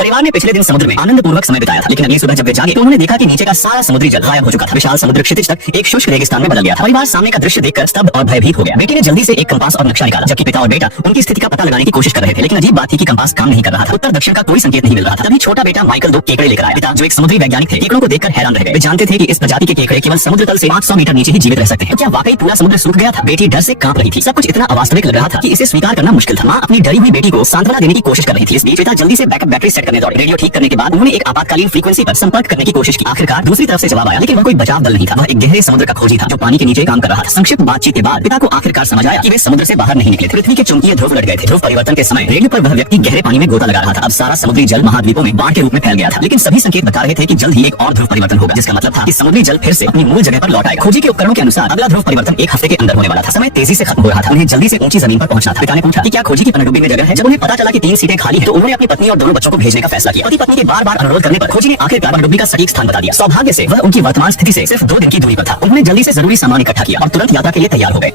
परिवार ने पिछले दिन समुद्र में आनंद पूर्वक समय बिताया था, लेकिन अगली सुबह जब वे जागे तो उन्होंने देखा कि नीचे का सारा समुद्री जल गायब हो चुका था। विशाल समुद्र क्षितिज तक एक शुष्क रेगिस्तान में बदल गया था। परिवार सामने का दृश्य देखकर स्तब्ध और भयभीत हो गया। बेटी ने जल्दी से एक कंपास और नक्शा निकाला, जबकि पिता और बेटा उनकी स्थिति का पता लगाने की कोशिश कर रहे थे। लेकिन अजीब बात थी कि कंपास काम नहीं कर रहा था। उत्तर दक्षिण का कोई संकेत नहीं मिल रहा था। तभी छोटा बेटा माइकल 2 केकड़े लेकर आया। पिता, जो एक समुद्री वैज्ञानिक थे, केकड़ों को देखकर हैरान रह गए। वे जानते थे कि इस प्रजाति के केकड़े केवल समुद्र तल से 500 मीटर नीचे ही जीवित रह सकते हैं। क्या वाकई पूरा समुद्र सूख गया था? बेटी डर से कांप रही थी। सब कुछ इतना अवास्तविक लग रहा था कि इसे स्वीकार करना मुश्किल था। माँ अपनी डरी हुई बेटी को सांत्वना देने की कोशिश कर रही थी। इस बीच पिता जल्दी से बैकअप बैटरी सेट करने दौड़े। रेडियो ठीक करने के बाद उन्होंने एक आपातकालीन फ्रीक्वेंसी पर संपर्क करने की कोशिश की। आखिरकार दूसरी तरफ से जवाब आया, लेकिन वह कोई बचाव दल नहीं था। वह एक गहरे समुद्र का खोजी था जो पानी के नीचे काम कर रहा था। संक्षिप्त बातचीत के बाद पिता को आखिरकार समझ आया कि वे समुद्र से बाहर नहीं निकले थे। पृथ्वी के चुंबकीय ध्रुव लट गए थे। ध्रुव परिवर्तन के समय रेडियो पर वह व्यक्ति गहरे पानी में गोता लगा रहा था। अब सारा समुद्री जल महाद्वीपों में बाढ़ के रूप में फैल गया था। लेकिन सभी संकेत बता रहे थे कि जल्द ही एक और ध्रुव परिवर्तन होगा, जिसका मतलब था कि समुद्री जल फिर से अपनी मूल जगह पर लौट आएगा। खोजी के उपकरणों के अनुसार अगला ध्रुव परिवर्तन 1 हफ्ते के अंदर होने वाला था। समय तेजी से खत्म हो रहा था। उन्हें जल्दी से ऊंची जमीन पर पहुंचना था। पिता ने पूछा कि क्या खोजी की पनडुब्बी में जगह है। जब उन्हें पता चला कि 3 सीटें खाली हैं, तो उन्होंने अपनी पत्नी और दोनों बच्चों को भेजने का फैसला किया। पति पत्नी के बार-बार अनुरोध करने पर खोजी ने आखिरकार पनडुब्बी का सटीक स्थान बता दिया। सौभाग्य से वह उनकी वर्तमान स्थिति से सिर्फ 2 दिन की दूरी पर था। उन्होंने जल्दी से जरूरी सामान इकट्ठा किया और तुरंत यात्रा के लिए तैयार हो गए।